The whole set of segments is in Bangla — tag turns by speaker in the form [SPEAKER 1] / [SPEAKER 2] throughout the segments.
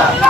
[SPEAKER 1] 야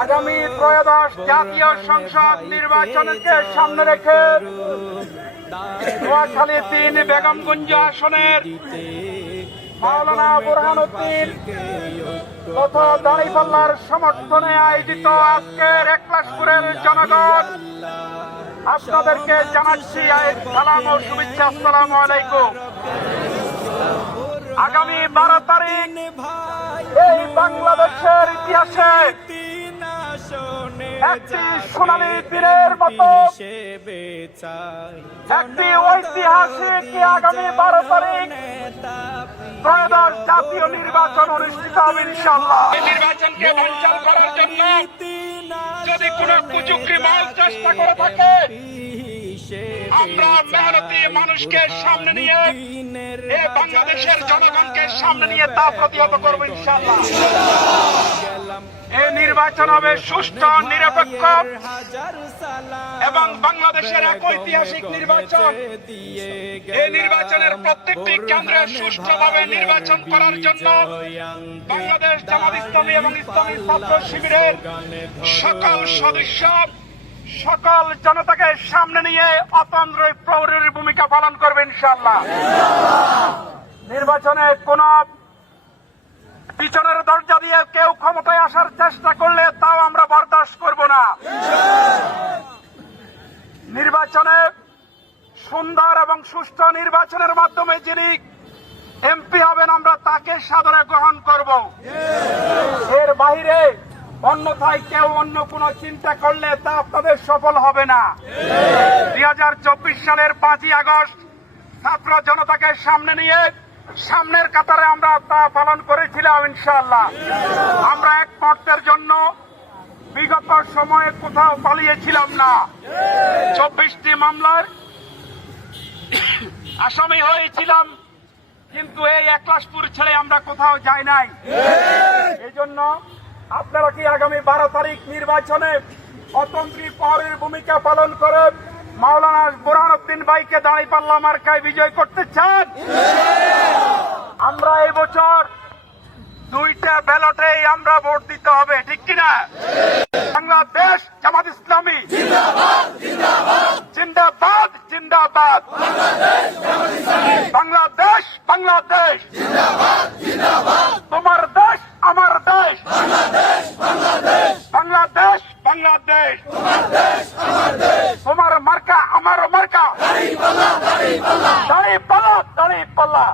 [SPEAKER 2] আগামী ত্রয়োদশ জাতীয় সংসদ নির্বাচনকে সামনে রেখে নোয়াখালী তিন বেগমগঞ্জ আসনের মাওলানা বুরহানুদ্দিন তথা দাঁড়িপাল্লার সমর্থনে আয়োজিত আজকের একলাশপুরের জনগণ। আপনাদেরকে জানাচ্ছি সালাম ও শুভেচ্ছা, আসসালামু আলাইকুম। আগামী বারো তারিখ এই বাংলাদেশের ইতিহাসে একটি সোনালী দিনের মতো। একটি ঐতিহাসিক আগামী বারো তারিখ। ত্রয়োদশ জাতীয় নির্বাচন অনুষ্ঠিত হবে ইনশাল্লাহ নির্বাচনকে করার জন্য যদি কোনো কুচুকরি মাল চেষ্টা করে থাকে আমরা মেহনতি মানুষকে সামনে নিয়ে এ বাংলাদেশের জনগণকে সামনে নিয়ে তা প্রতিহত করব ইনশাল্লাহ এই নির্বাচন হবে সুষ্ঠু, নিরপেক্ষ এবং বাংলাদেশের এক ঐতিহাসিক নির্বাচন। এই নির্বাচনের প্রত্যেকটি কেন্দ্রে সুষ্ঠুভাবে নির্বাচন করার জন্য বাংলাদেশ জামাত ইসলামী এবং ইসলামী ছাত্র শিবিরের সকল সদস্য, সকল জনতাকে সামনে নিয়ে অতন্ত্র প্রহরীর ভূমিকা পালন করবে ইনশাল্লাহ নির্বাচনে কোন পিছনের দরজা দিয়ে কেউ ক্ষমতায় আসার চেষ্টা করলে তাও আমরা বরদাস্ত করব না। নির্বাচনে সুন্দর এবং সুষ্ঠু নির্বাচনের মাধ্যমে যিনি এমপি হবেন, আমরা তাকে সাদরে গ্রহণ করব। এর বাইরে অন্যথায় কেউ অন্য কোনো চিন্তা করলে তা আপনাদের সফল হবে না। দুই হাজার চব্বিশ সালের পাঁচই আগস্ট ছাত্র জনতাকে সামনে নিয়ে সামনের কাতারে আমরা তা পালন করেছিলাম, ইনশাআল্লাহ। আমরা এক মুহূর্তের জন্য বিগত সময়ে কোথাও পালিয়েছিলাম না। চব্বিশটি মামলার আসামি হয়েছিলাম, কিন্তু এই একলাশপুর ছেড়ে আমরা কোথাও যাই নাই। এই জন্য আপনারা কি আগামী বারো তারিখ নির্বাচনে অতন্ত্রী পরের ভূমিকা পালন করে মাওলানা বোরহানুদ্দিন ভাইকে দাঁড়িয়ে পাল্লা মার্কায় বিজয় করতে চান? আমরা এই বছর দুইটা ব্যালটে আমরা ভোট দিতে হবে, ঠিক কিনা? বাংলাদেশ জামাত ইসলামী। জিন্দাবাদ জিন্দাবাদ। বাংলাদেশ বাংলাদেশ। তোমার দেশ, আমার দেশ। বাংলাদেশ বাংলাদেশ। তোমার মার্কা আমার দাঁড়িয়ে পাল্লা দাঁড়িয়ে পাল্লা।